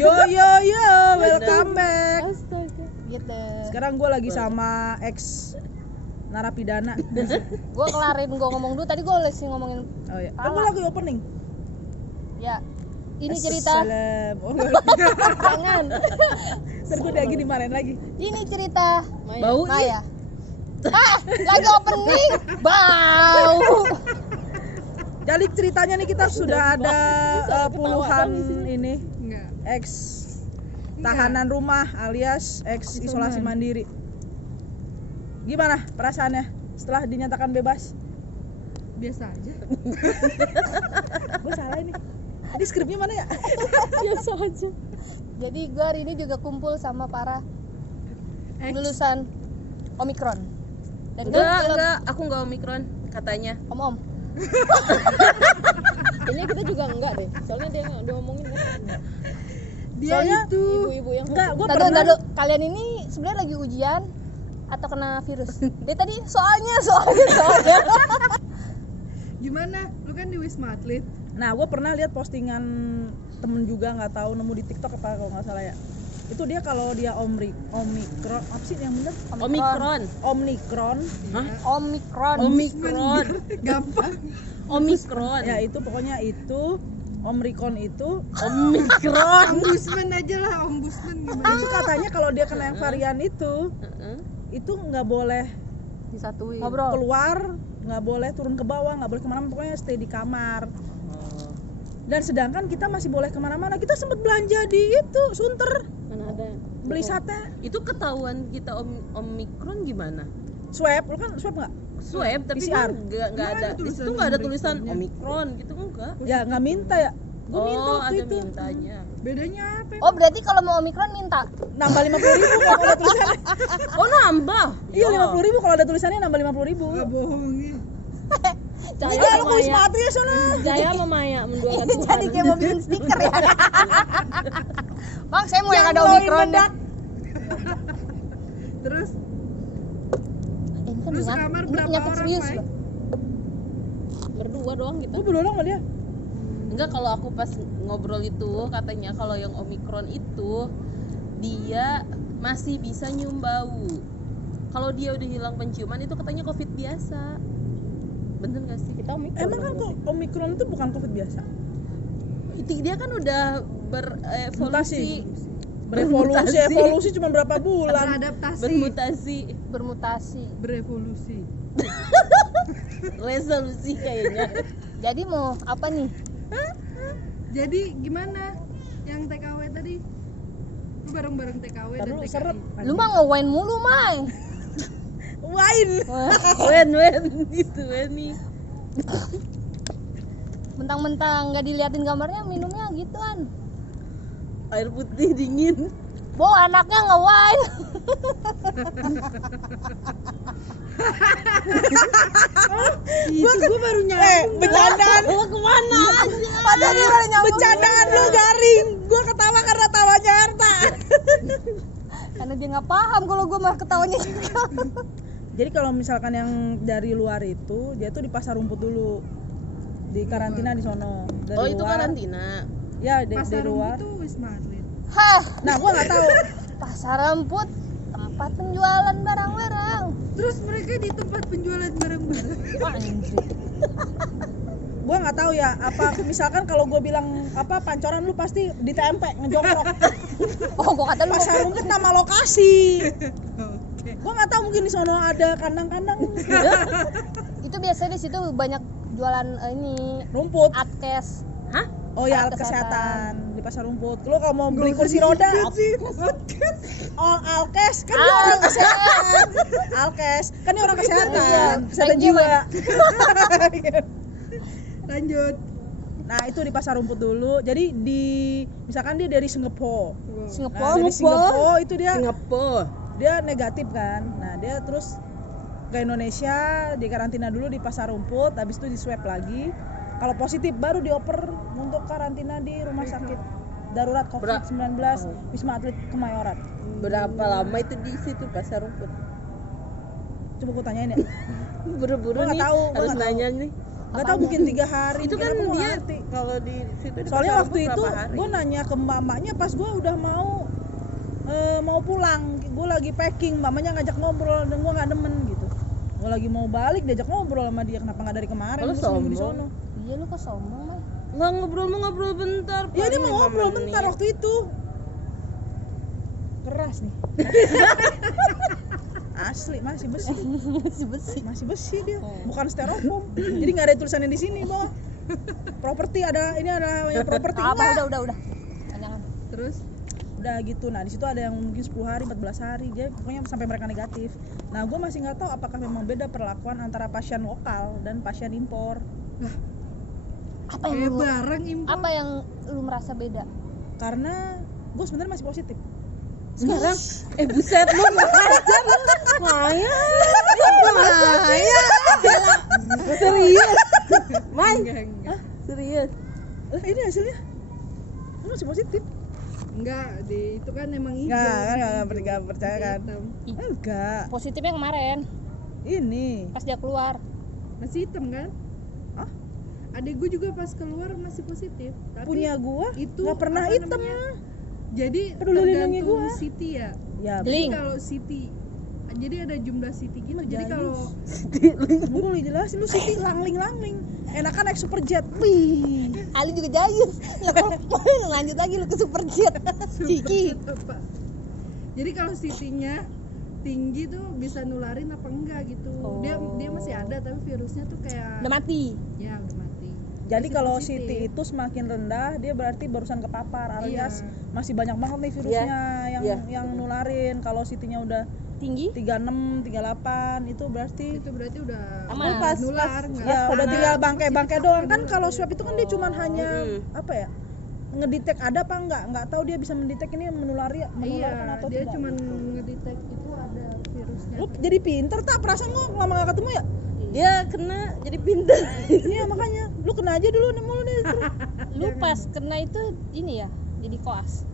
Yo, welcome back. Astaga. Gitu. Sekarang gue lagi sama ex narapidana. Gue kelarin gue ngomong dulu, tadi gue lagi ngomongin. Oh iya. Kan gue lagi opening. Ya. Ini cerita. Assalam. Oh, Jangan. ntar gue lagi dimarahin lagi. Ini cerita Bau Maya. Lagi opening. Bau. Jadi ceritanya nih kita sudah ada puluhan ini ex tahanan rumah alias ex isolasi mandiri. Gimana perasaannya setelah dinyatakan bebas? biasa aja. Gue salah ini. Ini skripnya mana ya? Biasa aja. Jadi gue hari ini juga kumpul sama para lulusan Omikron. Dari Enggak, aku enggak Omikron katanya. Om. Kayaknya kita juga enggak deh. Soalnya dia udah ngomongin kan. Dia itu Ibu-ibu yang enggak, gue Tadu, pernah kalian ini sebenarnya lagi ujian atau kena virus? Dia tadi soalnya. Gimana? Lu kan di Wisma Atlet. Nah, gue pernah lihat postingan temen juga, nggak tahu nemu di TikTok apa kalau nggak salah ya. Itu dia kalau dia Omikron, apa sih yang bener? Omikron. Omikron. Hah? Omikron. Gampang. Omikron. Ya itu pokoknya itu Omikron itu Omikron. Ombudsman aja lah, ombudsman gimana? itu katanya kalau dia kena yang varian itu nggak boleh Disatuin. Ngobrol. keluar, nggak boleh turun ke bawah, nggak boleh kemana-mana, pokoknya stay di kamar. Dan sedangkan kita masih boleh kemana-mana. Kita sempat belanja di itu Sunter, Mana ada? beli sate, Itu ketahuan kita Omikron gimana? swab. Lu kan swab nggak? Swab tapi PCR. kan nggak ada. Di situ nggak ada tulisan Omikron gitu enggak. Ya nggak minta ya. Gue minta Oh, waktu ada itu. mintanya. Bedanya apa? Oh, berarti kalau mau Omikron minta. Nambah 50.000 kalau ada tulisannya. Oh, nambah. Iya 50.000 kalau ada tulisannya, nambah 50.000. Gak bohongin. Enggak, lu ke Wisma Atlet ya sana. Jaya sama Maya menduakan Tuhan. Jadi kayak mau bikin stiker ya. Bang, saya mau yang ada Omikron deh. Terus Ini kan Terus penyakit- kamar ini berapa penyakit orang, serius Mai? loh. Berdua doang kita. Gue berdua sama dia. Enggak, kalau aku pas ngobrol itu katanya kalau yang Omikron itu dia masih bisa nyium bau. Kalau dia udah hilang penciuman itu katanya Covid biasa. Bener gak sih? Kita Omikron. Emang kan kok Omikron itu bukan Covid biasa? Dia kan udah berevolusi. Berevolusi, evolusi cuma berapa bulan. beradaptasi, Bermutasi, berevolusi. resolusi kayaknya. Jadi mau apa nih? Jadi gimana? Yang TKW tadi? Lu bareng-bareng TKW dan Taruh TKI. seret. Lu mah nge-wine mulu, Mai. Wine. Wen gitu nih. Mentang-mentang nggak diliatin gambarnya, minumnya gituan. Air putih dingin. Bo, anaknya nge-wine. Gue baru nyambung. Bercandaan lu kemana aja? Padahal dia baru nyambung. Bercandaan lu garing. Gue ketawa karena tawanya Harta. Karena dia nggak paham kalau gue mah ketawanya juga. Jadi kalau misalkan yang dari luar itu, dia tuh di pasar rumput dulu. Di karantina di sono. Dari Oh, itu luar, karantina. Ya, di Pasar luar. itu Wisma Atlet. Hah, Nah, gue nggak tahu. pasar rumput tempat penjualan barang-barang. Terus mereka di tempat penjualan barang-barang. Wah, anjir. Gue nggak tahu ya. Apa misalkan kalau gue bilang apa pancoran, lu pasti ditempe ngejongkrok. Oh, gua kata lu Pasar rumput nama lokasi. Gue nggak tahu, mungkin di sono ada kandang-kandang itu biasanya di situ banyak jualan ini rumput. atkes. Hah? Oh ya, alat Alat kesehatan di pasar rumput. Lu kalau mau beli kursi roda, Alkes kan dia orang kesehatan. Alkes kan dia orang kesehatan, kesehatan Thank you, jiwa. Lanjut. Nah, itu di pasar rumput dulu. Jadi misalkan dia dari Singapura. Nah, Singapura. dari Singapura itu Singapura. dia negatif kan. Nah, dia terus ke Indonesia, di karantina dulu di pasar rumput, habis itu di swab lagi. Kalau positif baru dioper untuk karantina di rumah sakit darurat COVID-19 Wisma Atlet Kemayoran. Berapa lama itu di situ pasar rumput? Coba gue tanyain ya. Buru-buru Gua nggak nih, tahu, gua harus nggak nanya nih. Nggak tahu mungkin 3 hari. Itu mungkin kan aku nggak dia ngerti. kalau di situ di Soalnya pasar waktu Rebo itu berapa hari? gue nanya ke mamanya pas gue udah mau pulang, gue lagi packing, mamanya ngajak ngobrol dan gue nggak demen gitu. Gue lagi mau balik diajak ngobrol sama dia, kenapa nggak dari kemarin? Kalau Terus seminggu di sombong. sono. Iya lu kok sombong mah. Nggak ngobrol bentar. Ya paling dia mau 5 ngobrol menit. bentar waktu itu. Keras nih. Asli masih besi. Masih besi dia, bukan styrofoam. Jadi nggak ada tulisannya di sini, Bang. Properti ada, ini ada namanya properti enggak. Udah. Jangan. Terus Udah gitu. Nah, di situ ada yang mungkin 10 hari, 14 hari. Jadi pokoknya sampai mereka negatif. Nah, gue masih nggak tahu apakah memang beda perlakuan antara pasien lokal dan pasien impor. Apa kayak yang lu, barang impor. apa yang lu merasa beda? Karena gue sebenarnya masih positif. Sekarang buset lu ngajar Maya. Serius. Mai. Enggak. Serius. Lah ini hasilnya. Lu masih positif. Enggak, itu kan emang hijau. Nggak percaya kan? Hitam. Enggak. Positifnya kemarin Ini. pas dia keluar. Masih hitam kan? Hah? Adek gue juga pas keluar masih positif. Tapi Punya gua itu nggak pernah apa hitam. namanya? Jadi Peduli lindungi tergantung gua. city ya. Ya, Jadi Jadi kalau city, jadi ada jumlah city gitu. Jadi kalau gue mau jelasin lu Siti langling. Enakan naik superjet. Wih. Ali juga jayus. Lah kok lanjut lagi lu ke superjet. Ciki. apa? Jadi kalau city-nya tinggi tuh bisa nularin apa enggak gitu. Dia masih ada tapi virusnya tuh kayak Udah mati. ya udah mati. Jadi Masih kalau positif. Siti itu semakin rendah, dia berarti barusan kepapar alias Iya. masih banyak banget nih virusnya Iya. yang nularin. Kalau Sitinya udah Tinggi. 36, 38 itu berarti Itu berarti udah Aman. nular enggak? ya udah ada tinggal bangkai-bangkai positif doang apa kan. nular. Kalau swab itu kan dia cuman hanya Mm-mm. apa ya? Ngedetek ada apa enggak tahu dia bisa mendetek ini menularkan Iya, atau dia tidak. cuman ngedetek itu ada virusnya. Lu jadi pinter tak perasaan gua lama gak ketemu ya? Dia kena jadi pintar. Iya makanya lu kena aja dulu nih mulu nih. Lu pas kena itu ini ya, jadi koas.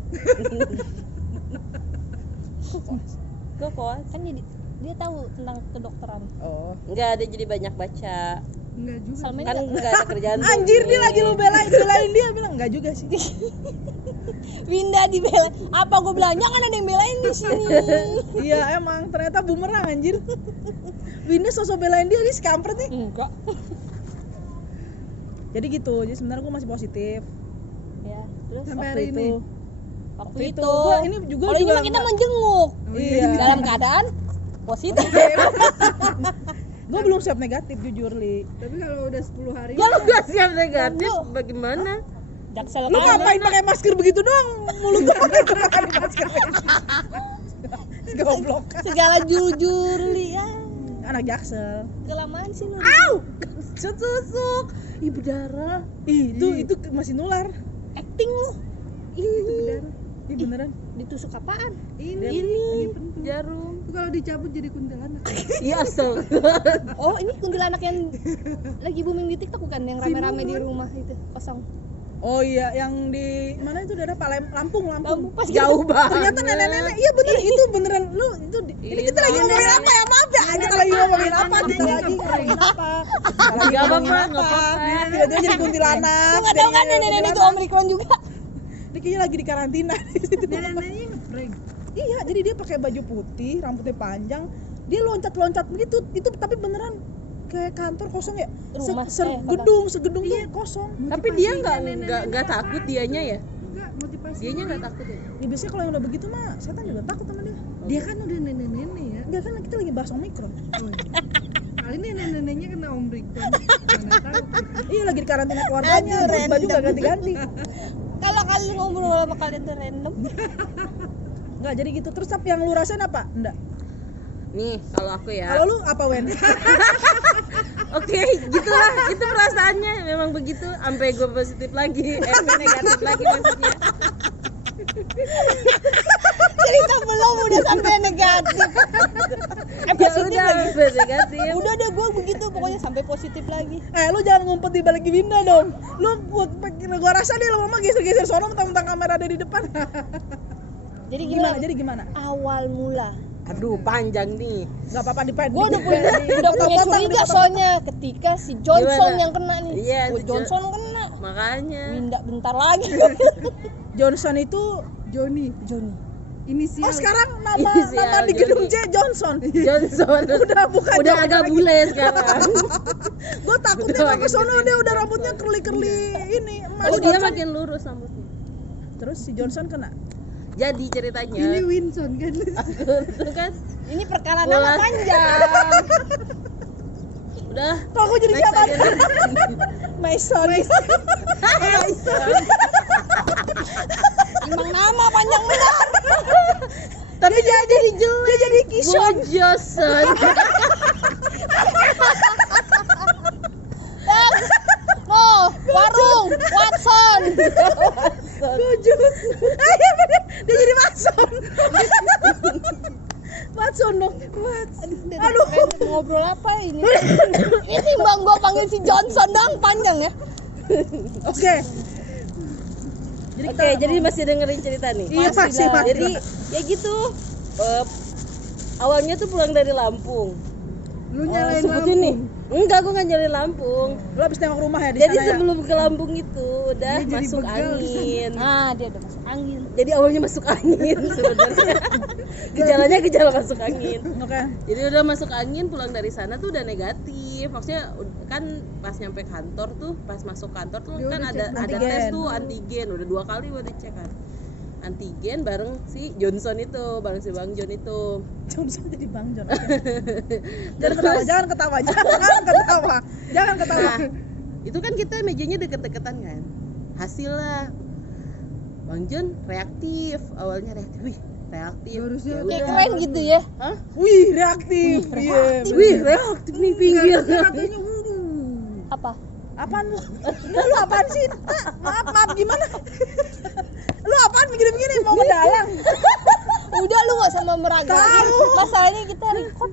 Kok koas? Kan jadi dia tahu tentang kedokteran. Oh. Enggak, dia jadi banyak baca. Enggak juga. Salma Kan ini enggak ada kerjaan. tuh Anjir gini. dia lagi lu belain dia bilang enggak juga sih. Winda dibela. Apa gue bilangnya kan ada yang belain di sini. Iya emang ternyata bumerang anjir. Winda sosok belain dia si kampret nih. Enggak. Jadi gitu, jadi sebenarnya gue masih positif Ya, terus Sampai waktu hari itu. ini. waktu itu. itu. Gua ini juga Kalau ini juga mah kita enggak- menjenguk Iya. dalam keadaan positif. Gue belum siap negatif jujur li. Tapi kalau udah 10 hari Kalau enggak siap negatif Lu- bagaimana? Jaksel Lu kan. ngapain pakai masker begitu doang? Mulut lu pakai masker. Goblok. Segala jujur li ya. Anak Jaksel. Kelamaan sih lu. Susuk. Ih berdarah. Ih itu masih nular. Acting lu. benar. Ih beneran. Ditusuk apaan? Ini pentung. Jarum. Itu kalau dicabut jadi kuntilanak. Iya asal. Oh, ini kuntilanak yang lagi booming di TikTok bukan yang rame-rame di rumah itu kosong. Oh iya yang di mana itu daerah Lampung. Pas Jauh banget. Ternyata nenek-nenek, iya bener itu beneran lu itu ini kita lagi ngomongin apa ya maaf ya kita lagi ngomongin apa kita lagi ngomongin apa kita lagi Gak ngomongin apa-apa, gak apa-apa. tiba-tiba jadi kuntilanak Lu enggak tahu kan nenek-nenek itu Omicron juga. dia kayaknya lagi di karantina di situ. Nenek-neneknya ngeprank. Iya jadi dia pakai baju putih rambutnya panjang dia loncat-loncat begitu itu tapi beneran kayak kantor kosong ya Rumah, segedung tuh kosong. Tapi dia enggak takut dianya ya? Enggak, motivasi. Dianya enggak takut ya? Ya biasanya kalau yang udah begitu mah setan juga takut sama dia. Dia kan udah nenek-nenek ya. Enggak kan kita lagi bahas Omicron. Oh, iya. Kali ini nenek-neneknya kena Omicron. Mana tahu. Iya lagi di karantina keluarganya terus baju gak ganti-ganti. Kalau kalian ngobrol sama kalian tuh random. Enggak jadi gitu. Terus apa yang lu rasain apa? Enggak. Nih, kalau aku ya. Kalau lu apa Wen? Oke, gitulah. Itu perasaannya memang begitu sampai gue positif lagi. Negatif lagi maksudnya. Cerita belum udah sampai negatif. Ya Positif udah, lagi. sampai negatif. Udah deh gue begitu pokoknya sampai positif lagi. Lu jangan ngumpet di balik Winda dong. Lu gua rasa dia lama-lama geser-geser sono mentang-mentang kamera ada di depan. Jadi Gimana? gimana? Jadi gimana? Awal mula Aduh, panjang nih. Nggak apa-apa dipendek. Gue udah punya curiga soalnya ketika si Johnson Gimana? yang kena nih. Iya, Oh, si Johnson kena. Makanya. Winda bentar lagi. Johnson itu Johnny Johnny. inisial. oh sekarang nama Inisial di gedung Johnny. J Johnson. Johnson. Udah bukan Udah Johnson agak lagi. bule sekarang. Gue takutnya Udah mau makin kesono kesini. dia udah rambutnya kerli-kerli ini emas. Oh, dia Johnson. makin lurus rambutnya. Terus si Johnson kena. Jadi ceritanya Ini Winson kan. itu kan Ini perkara Bola. nama panjang. udah Kok aku jadi next siapa? aja deh. Mason. Emang nama panjang benar. Tapi dia jadi Kishon. Bu Johnson. No, warung, Watson. Iya bener, dia jadi Watson. Watson dong. Aduh. Ngobrol apa ini? Ini timbang gua panggil si Johnson dong panjang ya. Oke. Oke, jadi masih dengerin cerita nih. Iya pasti. Jadi ya gitu. Awalnya tuh pulang dari Lampung. Lu nyalain Sebutin lampu. nih. Enggak, gua nggak nyari Lampung. Lu habis tengok rumah ya di Jadi sana ya. sebelum ke Lampung itu udah Dia jadi masuk begal di angin. Ah, dia udah masuk angin. Jadi awalnya masuk angin sebenarnya. Gejalanya gejala masuk angin. Oke. Jadi udah masuk angin, pulang dari sana tuh udah negatif. Maksudnya kan pas nyampe kantor tuh, pas masuk kantor tuh Dia kan udah ada cek antigen. tes tuh antigen. Udah 2 kali gua dicek kan. Antigen bareng si Johnson itu, bareng si Bang John itu. Johnson jadi Bang John. Jangan ketawa. Jangan ketawa. Nah, itu kan kita mejanya deket-deketan kan. Hasil lah Bang John reaktif, awalnya reaktif. Wih, reaktif. Harusnya Ya Kayak udah. keren gitu ya. Hah? Wih, reaktif. Iya. Wih, reaktif nih pinggir. katanya Apa? Apaan lu? Lu apaan sih? Maaf gimana? Lu apaan begini-begini mau mendalang? Udah lu gak sama meragain. Masalahnya kita record.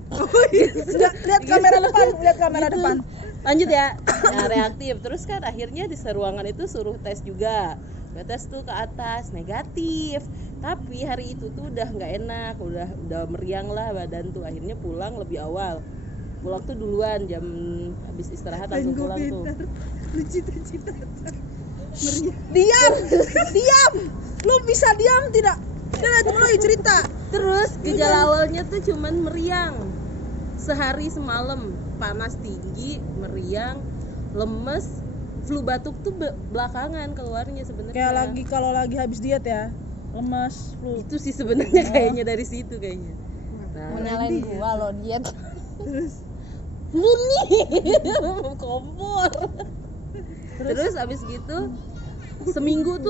Lihat kamera depan. Lanjut ya. Nah, reaktif. Terus kan akhirnya di seruangan itu suruh tes juga. Udah tes tuh ke atas negatif. Tapi hari itu tuh udah nggak enak, udah meriang lah badan tuh. Akhirnya pulang lebih awal. Pulang tuh duluan jam habis istirahat langsung pulang tuh. Lu cita-cita Diam. Lu bisa diam tidak? Udah itu lagi cerita. Terus gejala awalnya tuh cuman meriang. Sehari semalam, panas tinggi, meriang, lemes, flu batuk tuh belakangan keluarnya sebenarnya. Kayak kalau lagi habis diet ya. Lemes, flu. Itu sih sebenarnya kayaknya dari situ kayaknya. Mau Nah, nyalain gua lo diet. belum nih. Kompor. Terus abis gitu seminggu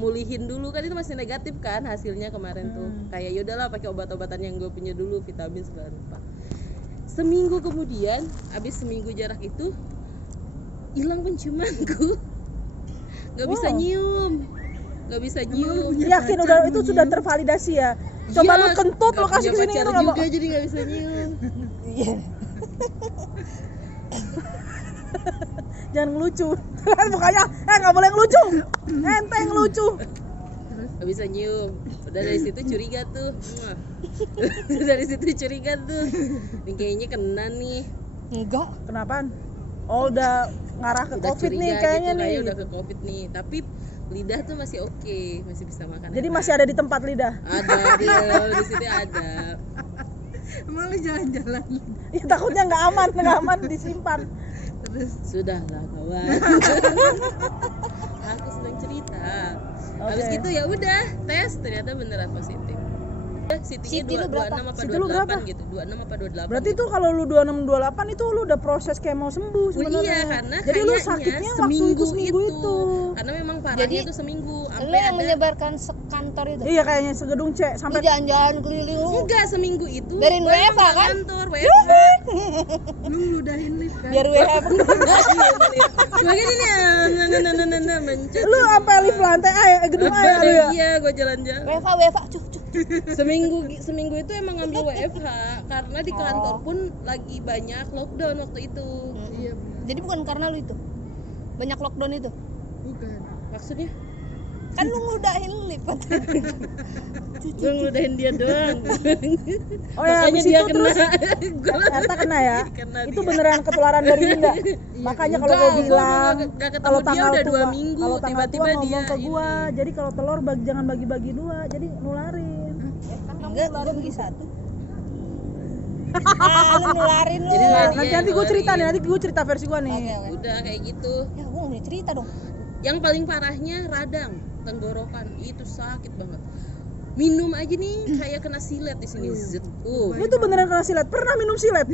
mulihin dulu kan, itu masih negatif kan hasilnya kemarin tuh. Kayak yaudahlah pakai obat-obatan yang gue punya dulu, vitamin segala rupa. Seminggu kemudian, abis seminggu jarak itu hilang penciumanku. Gak bisa nyium. Yakin udah itu sudah tervalidasi ya. Coba Iya, lu kentut lu gak kasih punya ke sini pacar lu nggak mau. juga jadi gak bisa nyium. Jangan ngelucu. Kan mukanya nggak boleh ngelucu. Ente yang ngelucu. Gak bisa nyium. Udah dari situ curiga tuh. Dari situ curiga tuh. Ini kayaknya kena nih. Enggak. Kenapaan? Oh udah ngarah ke Udah Covid curiga nih kayaknya gitu, nih. udah ke Covid nih. Tapi lidah tuh masih oke, masih bisa makan. Jadi enak. masih ada di tempat lidah. Ada di situ ada. emang lu jalan-jalan Ya takutnya nggak aman disimpan. terus Sudahlah kawan. Aku sedang cerita. Oke. Habis gitu ya udah tes, ternyata beneran positif. Siti City-nya lu berapa? 26 apa Siti lu 28 berapa? gitu. 26 apa 28. Berarti gitu. tuh kalau lu 26 28 itu lu udah proses kayak mau sembuh Oh sebenarnya. iya, karena Jadi lu kayaknya sakitnya waktu itu seminggu itu. Karena memang parahnya Jadi, itu seminggu. Lu Sampai yang ada menyebarkan sekantor itu. Iya kayaknya segedung C Lu sampai jalan-jalan keliling lu. enggak seminggu itu. Biarin gua WFH emang kan? Kantor WFH. lu ngeludahin lift kan Biar WFH. Makanya ini mencet. lu sampai lift lantai A ya, gedung A ya lu ya. Iya, gua jalan-jalan. WFH cuk. Seminggu itu emang ngambil WFH karena di kantor pun lagi banyak lockdown waktu itu. iya Jadi bukan karena lu itu. Banyak lockdown itu. bukan Maksudnya Kan lu ngudahin lipat. Gue ngeludahin dia doang. Oh ya, Makanya habis dia itu kena. terus Eta kena ya. Kena Itu dia. beneran ketularan dari Linda. Makanya kalau Enggak, gue bilang gak ketemu kalau dia tanggal udah tua, 2 minggu, kalau tanggal tiba-tiba tua ngomong dia ke gua. ini. Jadi kalau telur jangan bagi-bagi 2, jadi nularin. Enggak, gua bagi 1. Ah, lu nularin lu. Jadi Nah, dia nanti gue cerita nih, ngeluarin. nanti gue cerita versi gue nih. Oke, oke. Udah kayak gitu. Ya gua mau cerita dong. Yang paling parahnya radang, tenggorokan. Itu sakit banget. Minum aja nih kayak kena silet di sini. Zet. Lu tuh beneran kena silet. Pernah minum silet?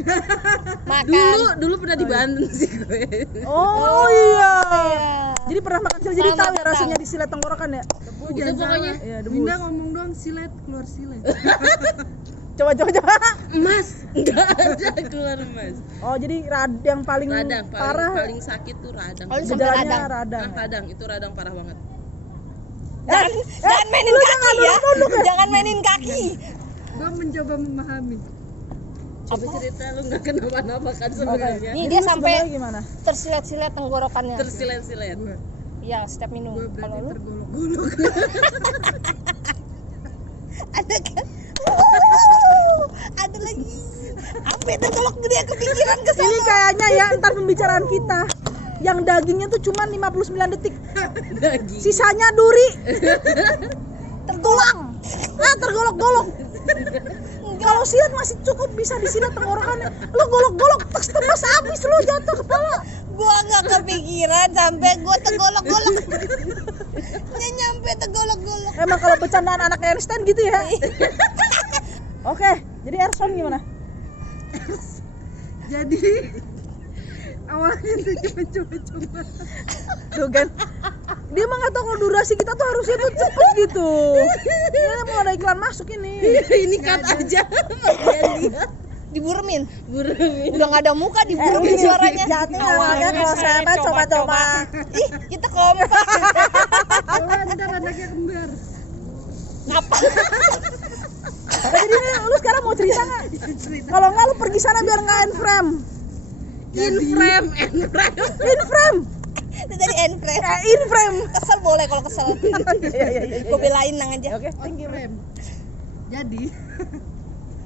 Makan. Dulu pernah di Banten sih gue. Oh iya. Iya. Jadi pernah makan silet, jadi Selamat tahu ya datang. rasanya di silet tenggorokan ya. Itu Itu pokoknya Iya, debus. Dinda ngomong doang silet keluar silet. Coba. emas. Enggak ada keluar emas. Oh, jadi yang paling Radang parah paling sakit tuh radang. Oh, lu sampai gejalanya radang. radang. Radang, itu radang parah banget. Jangan mainin kaki ya. Jangan mainin kaki. Gua mencoba memahami. Coba cerita lu nggak kenapa-napa kan sebenarnya. Nih Jadi dia lu sampai sebenarnya gimana? tersilet-silet tenggorokannya. Tersilet-silet. Iya, setiap Gue minum. berarti Kalau lu tergolok-golok. ada kan? Ada lagi. Apa yang tergolok dia kepikiran ke Ini kayaknya ya entar pembicaraan kita. Yang dagingnya tuh cuma 59 detik. Daging. Sisanya duri. Tulang. Tergolok-golok. Kalau silet masih cukup bisa disilet tenggorokannya. Lu golok-golok tembus habis lu jatuh kepala. gua nggak kepikiran sampai gua tergolok-golok. Nggak nyampe tergolok-golok. Emang kalau bercandaan anak Einstein gitu ya. Oke, jadi Erson gimana? Jadi awalnya tuh coba-coba. Tuh kan. Dia mah nggak tahu kalau durasi kita tuh harusnya tuh cepet gitu. Ini mau ada iklan masuk ini. Ini cut aja bagian dia. Diburemin. Buremin. Udah nggak ada muka diburemin suaranya. Jadi awalnya kalau saya mah coba-coba. Ih, kita kompak. Coba ntar anaknya kembar. Ngapa? Jadi ini lu sekarang mau cerita nggak? Kalau nggak lu pergi sana biar nggak end frame. In frame. In frame. Itu tadi end frame. In frame. Kesel boleh kalau kesel. Iya. Gue belain nang aja. Oke, thank you. Frame. Jadi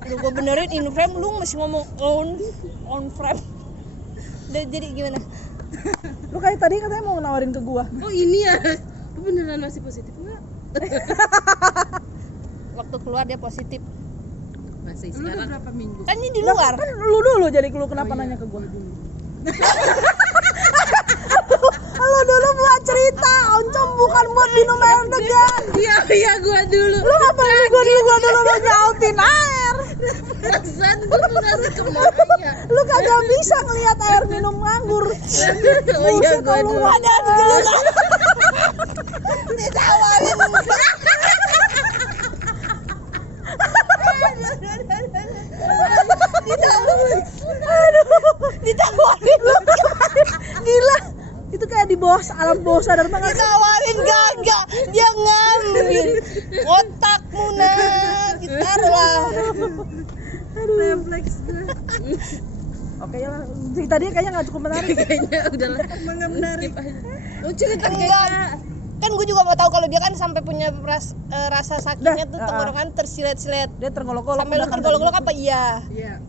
Lu gue benerin in frame, lu masih ngomong on frame. Jadi gimana? Lu kayak tadi katanya mau nawarin ke gua. Oh ini ya. Lu beneran masih positif enggak? Waktu keluar dia positif. Masih lu udah sekarang. berapa minggu? Kan ini di Lah, luar. kan lu dulu jadi lu kenapa nanya ke gua? Lu dulu buat cerita, oncom bukan buat minum air degan. Iya gua dulu. Lu ngapain gua dulu lu nyautin air. Perasaan gua tuh ngasih kemana. Lu kagak bisa ngelihat air minum nganggur. Oh iya gua dulu. Ada gelukan. Ditawarin. Ditawarin. Gila. Itu kayak di bawah alam bawah sadar banget. Ditawarin gagak. Dia ngambil otakmu nah. Ditaruh. Refleks gue. Oke ya lah. Cerita dia kayaknya nggak cukup menarik. Kayaknya udahlah. Enggak menarik. Lu cerita Enggak. kayak Kan gue juga mau tahu kalau dia kan sampai punya rasa sakitnya tuh Dah, tenggorokan tersilet-silet. Dia tergolok-golok. Sampai lu udah kan tergolok-golok apa iya? Iya.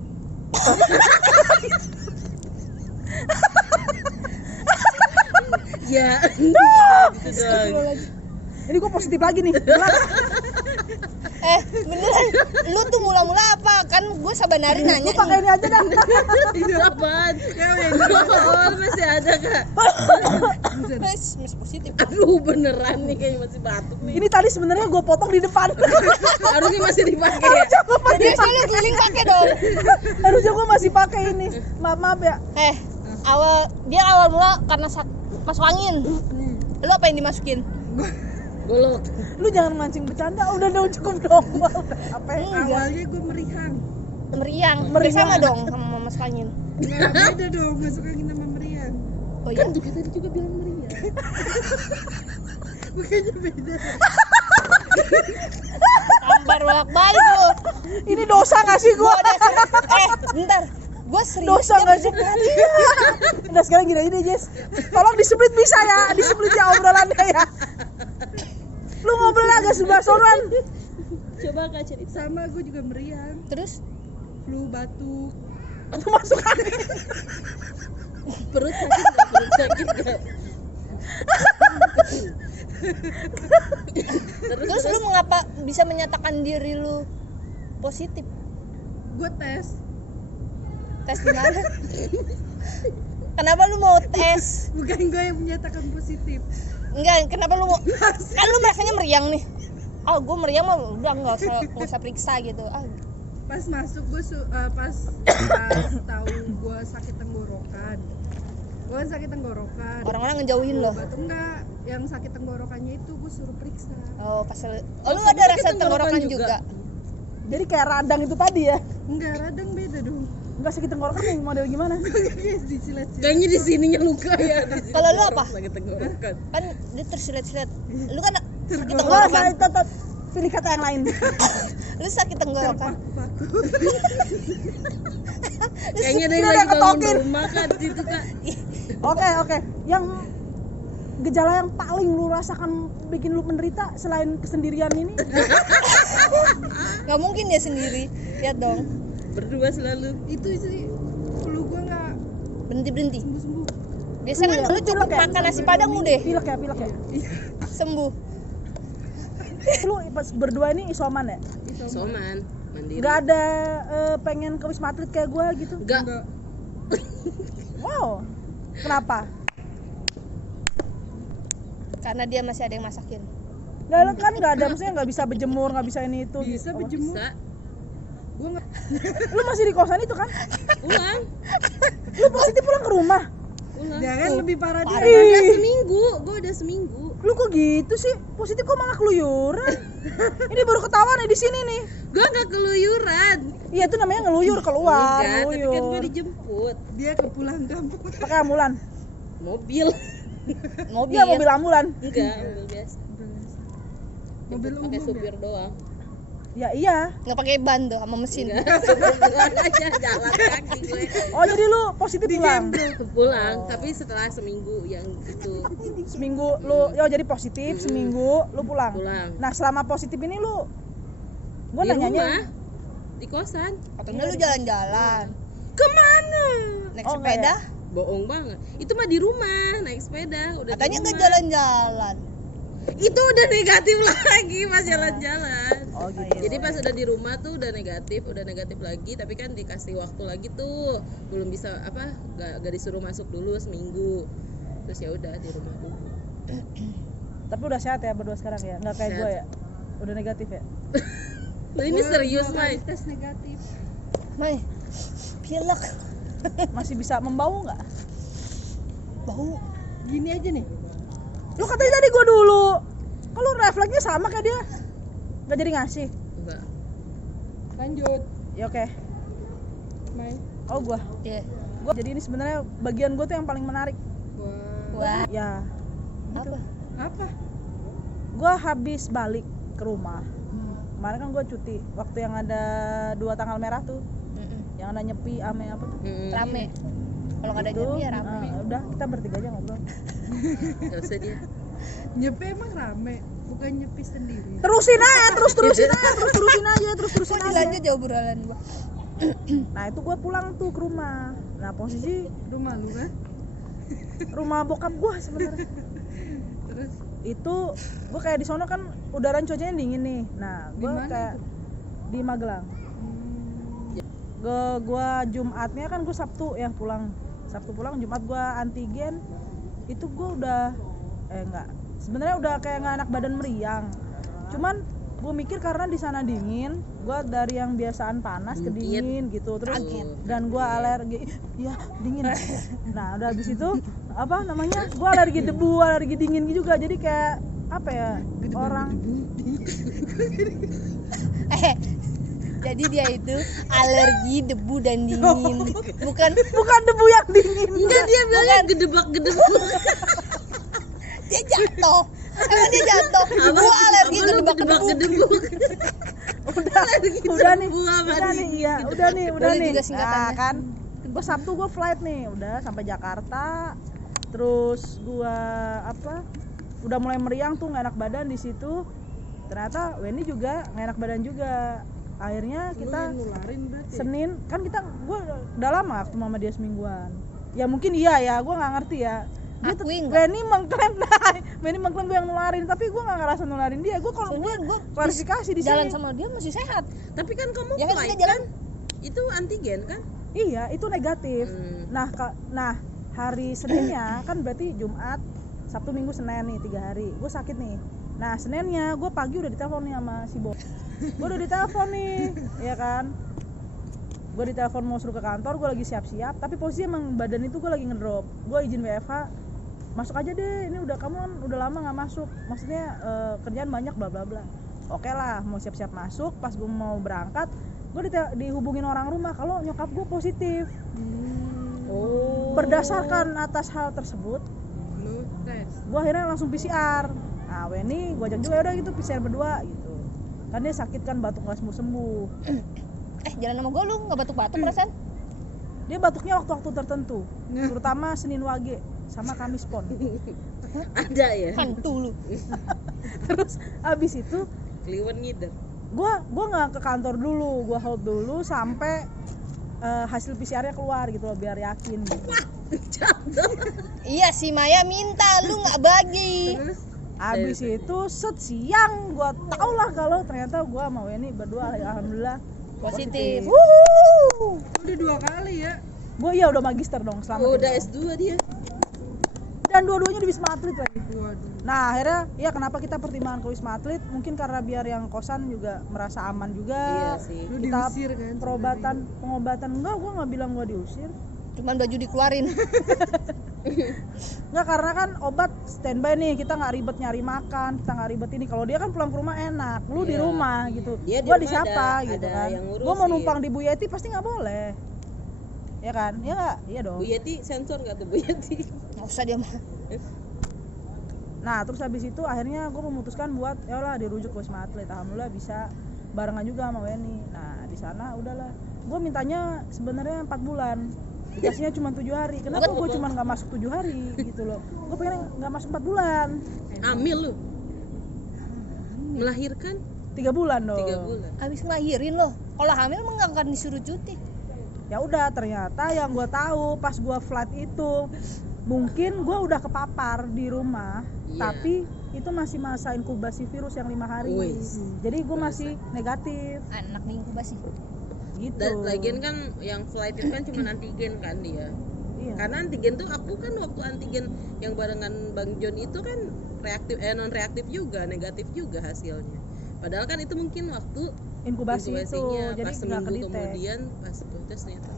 ya. Gitu doang. Jadi gua positif lagi nih. Ulang. Beneran lu tuh mula-mula apa? Kan gue sabanari nanya Gua pakai nih. ini aja dah. Itu apaan? Ya Oh, masih ada kak. Mas positif. Aduh beneran nih kayak masih batuk nih. Ini tadi sebenarnya gua potong di depan. Harusnya masih dipakai ya. Biasanya lu keliling pakai dong. Harusnya gua masih pakai ini. Maaf ya. Awal mula karena masuk angin. Lu apa yang dimasukin? Golok. Lu jangan mancing bercanda. Udah cukup dong. Apa yang awalnya gue merihang. Meriang. Meriang. Sama dong sama masuk angin. Nggak beda dong masuk angin sama meriang. Oh iya. Kan juga tadi juga bilang meriah. Bukannya beda. Gambar bolak-balik lu. ini dosa nggak sih gua? Bentar. Gue serius. Dosa nggak sih? Udah sekarang gini aja deh Jess. Tolong disebut bisa ya, disebut ya obrolannya ya. agak sebelah soran. Coba Kak cerita. Sama gue juga meriang, Terus flu, batuk. Itu masuk angin. Perut sakit nggak? Perut sakit nggak? terus lu mengapa bisa menyatakan diri lu positif? Gue tes. Tes di mana? Kenapa lu mau tes? Bukan gue yang menyatakan positif. Enggak, kenapa lu mau? Kan lu rasanya meriang nih. Oh, gue meriang mah udah nggak usah periksa gitu. Ah, Pas masuk gue pas tahu gue sakit tenggorokan. Gue kan sakit tenggorokan. orang-orang ngejauhin loh. Batuk enggak, yang sakit tenggorokannya itu gue suruh periksa. Oh, pas lu kamu ada sakit rasa tenggorokan tenggorokan juga. Jadi kayak radang itu tadi ya. Enggak, radang beda dong. Enggak sakit tenggorokan yang model gimana? Kayak dicilet-cilet. Kayaknya di sininya luka ya. Di sini Kalau lu apa? Sakit tenggorokan. Kan dia tersilet-silet. Lu kan sakit Enggak, tenggorokan. saya tetap pilih kata yang lain. Lu sakit tenggorokan. Kayaknya ada yang Udah lagi bangun ketokin. rumah Kak di situ Kak. Oke. Yang gejala yang paling lu rasakan bikin lu menderita selain kesendirian ini? Nggak mungkin dia sendiri. Lihat dong. Berdua selalu. Itu sih flu gue nggak Berhenti. sembuh. Biasanya kan lu cukup Pilek ya? makan nasi padang udah Pilek ya. sembuh. Lu pas berdua ini isoman ya? Soman, mandiri. Nggak ada pengen ke Wisma Atlet kayak gua gitu? Enggak. Wow. Kenapa? Karena dia masih ada yang masakin. Nggak, lu kan nggak ada, maksudnya nggak bisa berjemur, nggak bisa ini itu. Bisa gitu. berjemur. Bisa. Gue nggak. Lu masih di kosan itu kan? Pulang. Lu positif pulang ke rumah? Pulang. Dia kan lebih parah dia. Udah seminggu. Gue udah seminggu. Lu kok gitu sih? Positif kok malah keluyuran? Ini baru ketahuan nih di sini nih. Gue nggak keluyuran. Iya itu namanya ngeluyur keluar. Enggak, tapi kan gue Ngeluyur. dijemput. Dia ke pulang kampung. Pakai ambulan? Mobil. Mobil. Iya mobil ambulan. Enggak, mobil biasa. Mobil Pakai umum supir doang. Ya iya. Nggak pakai ban tuh sama mesin. Enggak, supir doang aja jalan kaki gue. Oh jadi lu positif pulang? Pulang, tapi setelah seminggu yang itu Seminggu lu, jadi positif, seminggu lu pulang. pulang. Nah selama positif ini lu, gua Di nanyanya rumah, di kosan. Katanya lu jalan-jalan. Kemana? Naik Oh, enggak sepeda. Bohong banget. Itu mah di rumah, naik sepeda. Udah Katanya di nggak rumah. jalan-jalan. Itu udah negatif lagi pas jalan-jalan. Oh gitu. Jadi pas udah di rumah tuh udah negatif lagi, tapi kan dikasih waktu lagi tuh, belum bisa apa, gak disuruh masuk dulu seminggu. Terus ya udah di rumah dulu. Tapi udah sehat ya berdua sekarang ya, nggak kayak Sehat. gue ya, udah negatif ya. Nah, ini serius, Dua kali Mai. tes negatif. Mai, pilek, Masih bisa membau nggak? bau. Gini aja nih. Lu katanya tadi gue dulu, kalau refleksnya sama kayak dia, nggak jadi ngasih. Enggak. Lanjut. Ya oke. Main. Oh gue, Iya. jadi ini sebenarnya bagian gue tuh yang paling menarik. Wah, Ya, apa? Apa? gue habis balik ke rumah. Kemarin kan gue cuti, waktu yang ada 2 tanggal merah tuh, yang ada nyepi, ame apa tuh. Rame. Kalau nggak ada Itu, nyepi ya rame. udah kita bertiga aja ngobrol. Gak usah dia. Nyepi emang rame, bukan nyepi sendiri. Terusin aja, terusin aja. Kok dilanjut jauh obrolan gua. Nah itu gue pulang tuh ke rumah. Nah posisi Rumah lu kan? rumah bokap gue sebenarnya. Terus Itu gue kayak di sono kan udara cuacanya dingin nih. Nah Di gue mana kayak di Magelang. Gue Jumatnya kan gue Sabtu ya pulang. Sabtu pulang, Jumat gue antigen. Itu gue udah enggak. Sebenarnya udah kayak nggak enak badan meriang. Cuman gue mikir karena di sana dingin, gue dari yang biasaan panas ke dingin gitu, terus dan gue alergi, ya dingin. Nah udah habis itu apa namanya, gue alergi debu, alergi dingin juga, jadi kayak apa ya orang Jadi dia itu alergi debu dan dingin. bukan debu yang dingin. Enggak, dia bilangnya gedebak-gedebak. Dia jatuh. Emang dia jatuh. Gua alergi gedebak debu. Udah nih, iya, udah nih. Boleh juga singkatannya. Nah, kan, gue Sabtu gue flight nih, udah sampai Jakarta, terus gue udah mulai meriang tuh, nggak enak badan di situ, ternyata Weni juga nggak enak badan juga. Akhirnya Lu kita yang nularin berarti. Senin kan gue udah lama ketemu sama dia semingguan. Ya mungkin iya ya, gue nggak ngerti ya. Dia Akui nggak? Weni mengklaim Weni mengklaim gue yang nularin, tapi gue nggak ngerasa nularin dia. Gue kalau gue Soalnya gue klarifikasi di jalan sini. sama dia masih sehat. Tapi kan kamu Ya kan flight kita jalan. kan? Itu antigen kan? Iya, itu negatif. Hmm. Nah hari Seninnya kan berarti Jumat, Sabtu, Minggu, Senin nih 3 hari. Gue sakit nih. Nah Seninnya gue pagi udah ditelepon nih sama si Bob. Gue udah ditelepon nih, ya kan. Gue ditelepon mau suruh ke kantor, gue lagi siap-siap. Tapi posisi emang badan itu gue lagi ngedrop. Gue izin WFH, masuk aja deh. Ini udah kamu kan udah lama nggak masuk. Maksudnya kerjaan banyak bla bla bla. Oke lah, mau siap-siap masuk. Pas gue mau berangkat, gue dihubungin orang rumah kalau nyokap gue positif. Oh. Berdasarkan atas hal tersebut, Lu tes. gue akhirnya langsung PCR. Nah Weni gue ajak juga, udah gitu PCR berdua gitu. Kan dia sakit kan, batuk nggak sembuh. Jalan sama gue lu nggak batuk-batuk perasaan? Dia batuknya waktu-waktu tertentu, terutama Senin Wage sama Kamis Pon. Ada ya? Hantu lu. Terus abis itu Kliwon ngider. gue nggak ke kantor dulu, gue hold dulu sampai hasil PCR-nya keluar gitu loh, biar yakin gitu. Iya si Maya minta lu nggak bagi. Abis itu siang gue tau lah kalau ternyata gue sama Weni berdua alhamdulillah Positif. Wuhu. Udah 2 kali ya. Gue ya udah magister dong selama Oh, udah S2 dia. dan dua-duanya di Wisma Atlet lagi. Waduh. Nah akhirnya ya kenapa kita pertimbangan ke Wisma Atlet, mungkin karena biar yang kosan juga merasa aman juga. Iya sih. Lu Kita diusir kan? pengobatan enggak, gue nggak bilang gue diusir. Cuman baju dikeluarin. Enggak, karena kan obat standby nih, kita nggak ribet nyari makan, kita nggak ribet ini. Kalau dia kan pulang ke rumah enak, lu di Iya. rumah gitu. Dia di Gua di rumah siapa ada gitu kan. yang ngurusin. Gue mau numpang di Bu Yeti pasti nggak boleh. Ya kan? Ya nggak? Iya dong. Bu Yeti sensor nggak tuh Bu Yeti? Nggak usah dia mah. Nah terus habis itu akhirnya gue memutuskan buat ya lah dirujuk ke Wisma Atlet. Alhamdulillah bisa barengan juga sama Weni. Nah di sana udahlah. Gue mintanya sebenarnya 4 bulan. Dikasihnya cuma 7 hari. Kenapa gue cuma nggak masuk 7 hari gitu loh? Gue pengen nggak masuk 4 bulan. Hamil lu. Melahirkan 3 bulan dong. 3 bulan. Habis ngelahirin loh. Kalau hamil mah nggak akan disuruh cuti. Ya udah, ternyata yang gue tahu pas gue flight itu mungkin gue udah kepapar di rumah. Iya. Tapi itu masih masa inkubasi virus yang 5 hari. Wis. Jadi gue masih negatif Anak diinkubasi. gitu. Dan lagian kan yang flight itu kan cuma antigen kan dia. Iya. Karena antigen tuh aku kan waktu antigen yang barengan Bang John itu kan reaktif non reaktif juga, negatif juga hasilnya. Padahal kan itu mungkin waktu Inkubasi itu, inkubasinya, jadi pas nggak seminggu kedetek. kemudian pas tes ternyata.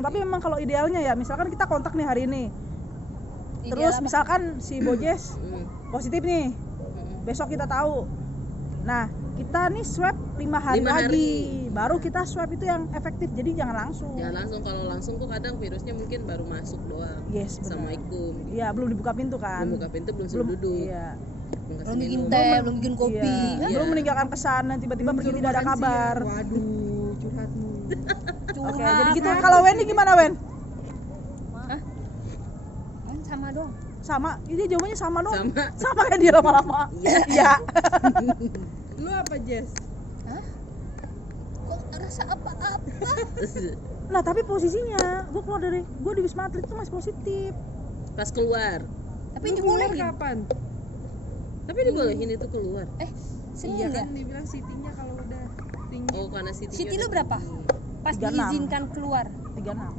Tapi memang kalau idealnya ya, misalkan kita kontak nih hari ini, Ideal terus apa? misalkan si Bojes positif nih, Mm. besok kita tahu. Nah kita nih swab 5 hari 5 hari. lagi, baru kita swab itu yang efektif. Jadi jangan langsung. Ya langsung, kalau langsung tuh kadang virusnya mungkin baru masuk doang. Yes, benar. Assalamualaikum. Iya, belum dibuka pintu kan. Belum buka pintu, belum suruh duduk. Iya. Belum kasih Belum bikin minum. teh, belum bikin kopi. Iya. Kan? Belum meninggalkan kesan dan tiba-tiba pergi tidak ada kabar. Waduh, curhatmu. Oke, jadi gitu. Kalau Weni gimana, Wen? Kan sama doang. Sama. Ini jawabannya sama dong. Sama. Sama kayak dia lama-lama. Iya. Lu apa, Jess? Kok rasa apa-apa? Nah, tapi posisinya gue di Wisma Atlet itu masih positif. Pas keluar. Tapi Lu keluar dibolehin. kapan? Tapi dibolehin itu keluar. Senin Iya ya? kan dibilang CT-nya kalau udah tinggi. Oh, karena Siti. Siti lu berapa? Pas 36. diizinkan keluar. 36.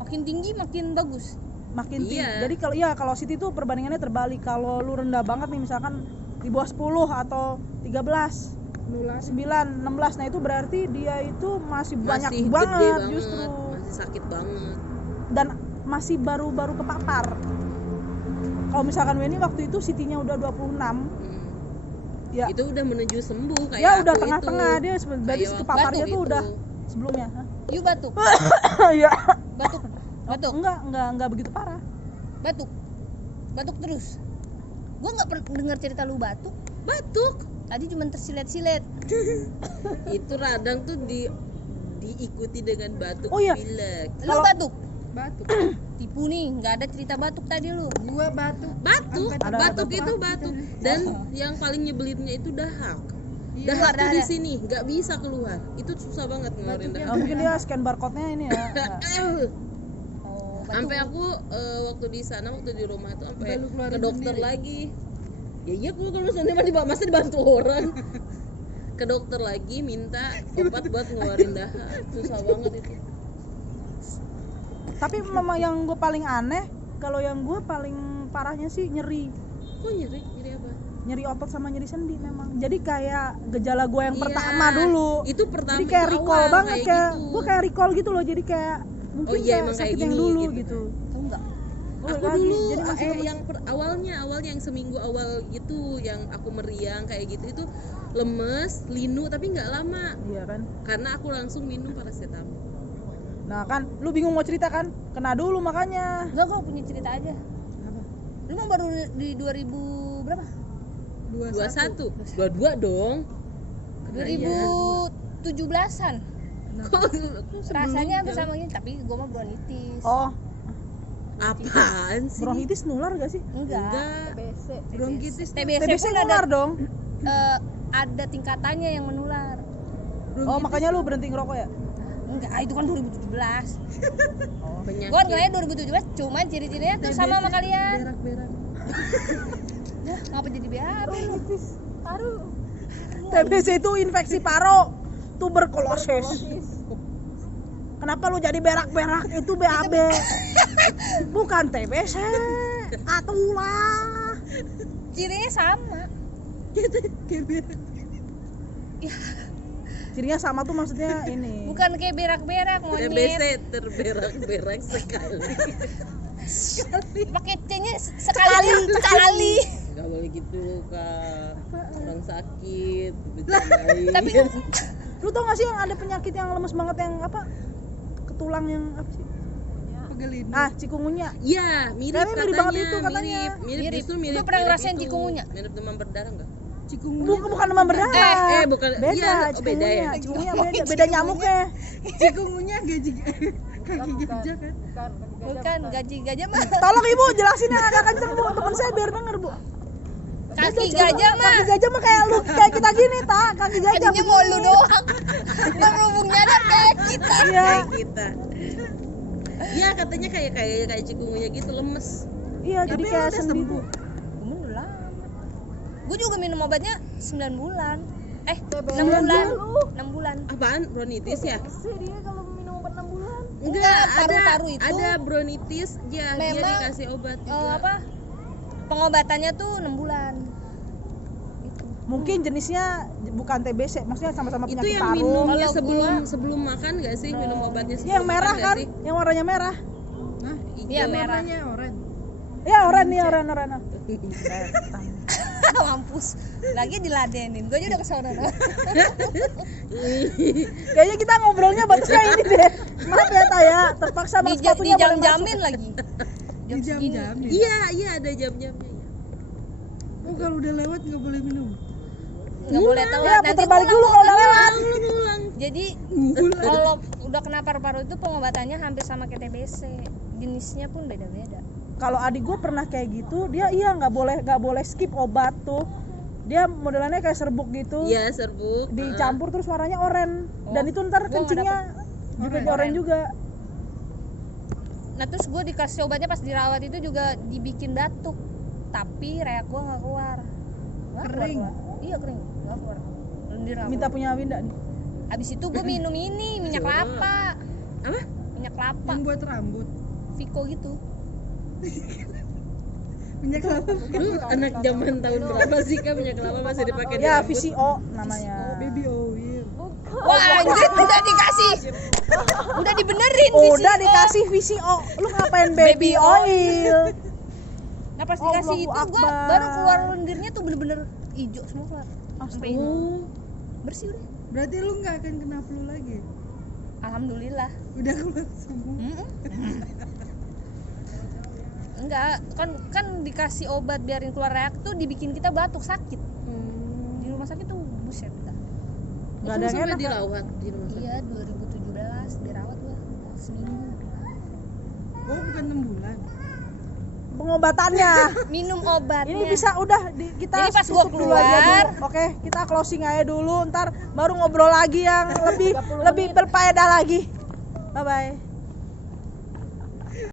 Makin tinggi makin bagus. Makin tinggi. Iya. Jadi kalau Siti tuh perbandingannya terbalik. Kalau lu rendah banget nih, misalkan di bawah 10 atau 13, Nular. 9, 16, nah itu berarti dia itu masih banyak Masih gede banget banget, justru, masih sakit banget. dan masih baru-baru kepapar. Kalau misalkan Weni waktu itu Sitinya udah 26, ya Itu udah menuju sembuh kayak ya udah aku tengah-tengah itu. dia berarti Kayak kepaparnya waktu tuh itu. udah sebelumnya. Hah? You batuk. Iya. Batuk. Batuk. Enggak begitu parah. Batuk. Batuk terus. Gua nggak pernah dengar cerita lu batuk. Batuk. Tadi cuma tersilet-silet. Itu radang tuh diikuti dengan batuk Oh iya. pilek. Lu Kalau- batuk. batuk. Tipu nih, nggak ada cerita batuk tadi lu. Gua batuk. Batuk, Ada batuk batuk. itu batuk. Dan yang paling nyebelinnya itu dahak. Iya. Dahak tuh Ada. di sini, nggak bisa keluar. Itu susah banget ngeluarin Batuknya Oh, dahak. mungkin dia scan barcode-nya ini ya. Oh, Sampai aku waktu di sana, waktu di rumah itu sampai Baru keluarin ke dokter sendiri. lagi. Ya iya, gua kalau sendiri masa dibantu orang. Ke dokter lagi minta obat buat ngeluarin dahak. Susah banget itu. Tapi memang yang gue paling aneh, kalau yang gue paling parahnya sih nyeri. Kok nyeri? Nyeri apa? Nyeri otot sama nyeri sendi memang. Jadi kayak gejala gue yang Iya, pertama dulu. Itu pertama. Jadi kayak itu recall awal, banget kayak gitu. gue kayak recall gitu loh. Jadi kayak mungkin iya, kayak emang kayak sakit yang gini, dulu gitu. gitu. tahu nggak? Oh, Aku lagi. dulu Jadi masih lemes. yang awalnya yang seminggu awal gitu yang aku meriang kayak gitu itu lemes, linu tapi nggak lama Iya kan. karena aku langsung minum paracetamol. Nah kan, lu bingung mau cerita kan? Kena dulu makanya. Enggak, kok punya cerita aja. Lu mah baru di 2000 berapa? 21, 22 dong. Karena iya. 2017-an. Kok Rasanya hampir sama gini, tapi gua mah bronkitis. Oh, apaan sih? bronkitis nular gak sih? Enggak. Bronkitis tuh. TBC TBC pun ada nular dong. ada tingkatannya yang menular. Oh, makanya lu berhenti ngerokok ya? Enggak, itu kan 2017. Penyakit. Gua ngerokoknya 2017, cuman ciri-cirinya tuh sama sama kalian. Berak-berak. Ngapa jadi baru? TBC itu infeksi paru, tuberkulosis. Kenapa lu jadi berak-berak? Itu BAB. Bukan TBC. Atulah. Cirinya sama. Kayak berak. Cirinya sama tuh maksudnya ini. Bukan kayak berak-berak, TBC monyet. terberak-berak sekali. Pakai C-nya sekali. Gak boleh gitu Kak. Orang sakit bercandain. Tapi Lu tau gak sih yang ada penyakit yang lemes banget yang apa? Ketulang yang apa sih? Pegelin. Ah, cikungunya. Iya, mirip Kayaknya mirip katanya, banget itu katanya. mirip itu mirip. Lu pernah mirip ngerasain itu. cikungunya? Mirip demam berdarah enggak? Cikungunya. Bukan demam berdarah. bukan. Beda, Iya, oh, beda ya. Cikungunya beda. Beda nyamuknya. Cikungunya gaji kaki gajah kan. bukan gaji gajah mah. Tolong Ibu jelasin yang agak kenceng Bu, teman saya biar denger Bu. Kaki gajah mah. Kaki gajah mah kayak lu, kayak kita gini, tak? Kaki gajah. Tadinya mau lu doang. Nggak berhubungnya ada kayak kita. Iya. Kayak kita. Iya, katanya kayak cikungunya gitu, lemes. Iya, jadi Tapi lu kayak udah sendi sembuh. tuh. Gue udah lama. Gue juga minum obatnya 9 bulan. 6 9 bulan. bulan. 6 bulan. Apaan? Bronkitis ya? Dia kalau minum obat 6 bulan. Enggak, paru-paru itu ada bronkitis, ya dia memang, dikasih obat juga. apa? Pengobatannya tuh 6 bulan. Mungkin jenisnya bukan TBC, maksudnya sama-sama Itu penyakit yang paru. minumnya Kalau sebelum makan nggak sih? Minum obatnya sebelum Iya, yang merah makan nggak kan? sih? Yang warnanya merah. Hah? Iya, merah. Warnanya oranye. Iya, oranye nih, oranye. Mampus. Lagi diladenin. Gue aja udah kesana. Kayaknya kita ngobrolnya batasnya ini deh. Maaf ya Taya, terpaksa bang sepatunya boleh masuk. Dijam-jamin lagi. Di jam-jam. Iya, ada jam-jamnya. Oh, kalau udah lewat nggak boleh minum. Nggak boleh telat. Ya, putar balik dulu kalau udah lewat. Ngulang. Jadi kalau udah kena paru-paru itu pengobatannya hampir sama kayak TBC. Jenisnya pun beda-beda. Kalau adik gue pernah kayak gitu, dia iya nggak boleh skip obat tuh. Dia modelannya kayak serbuk gitu. Iya, serbuk. Dicampur terus warnanya oranye. Dan itu ntar Gua nggak kencingnya juga oranye juga. Nah terus gue dikasih obatnya pas dirawat itu juga dibikin batuk. Tapi reak gue nggak keluar. Nggak Kering? keluar. Iya kering. Nggak keluar. Lendir nggak Minta keluar. punya Winda nih. Abis itu gue minum ini minyak Coba. kelapa. Apa? Minyak kelapa. Yang buat rambut. Vico gitu. Minyak kelapa. Lu anak zaman tahun berapa sih Kak minyak kelapa masih dipakai di Ya, rambut? VCO namanya. Baby oil. Wah anjir udah dikasih. Udah dibenerin Udah VCO. dikasih VCO. Lu ngapain baby oil? Nah pas dikasih Allahu itu gue Akbar. baru keluar lendirnya tuh bener-bener hijau semua keluar. Sampai ini. Oh, Bersih udah. Berarti lu nggak akan kena flu lagi. Alhamdulillah. Udah keluar semua. Enggak, kan dikasih obat biarin keluar reak tuh dibikin kita batuk sakit. Di rumah sakit tuh buset dah. Nggak Kamu ada yang sampai enak. Kak. dirawat di rumah sakit. Iya 2017 dirawat gua seminggu. Oh, bukan 6 bulan. Pengobatannya. Minum obatnya. Ini bisa udah kita Jadi pas gua tutup dulu aja keluar. dulu. Oke, kita closing aja dulu, ntar baru ngobrol lagi yang lebih berfaedah lagi. Bye bye.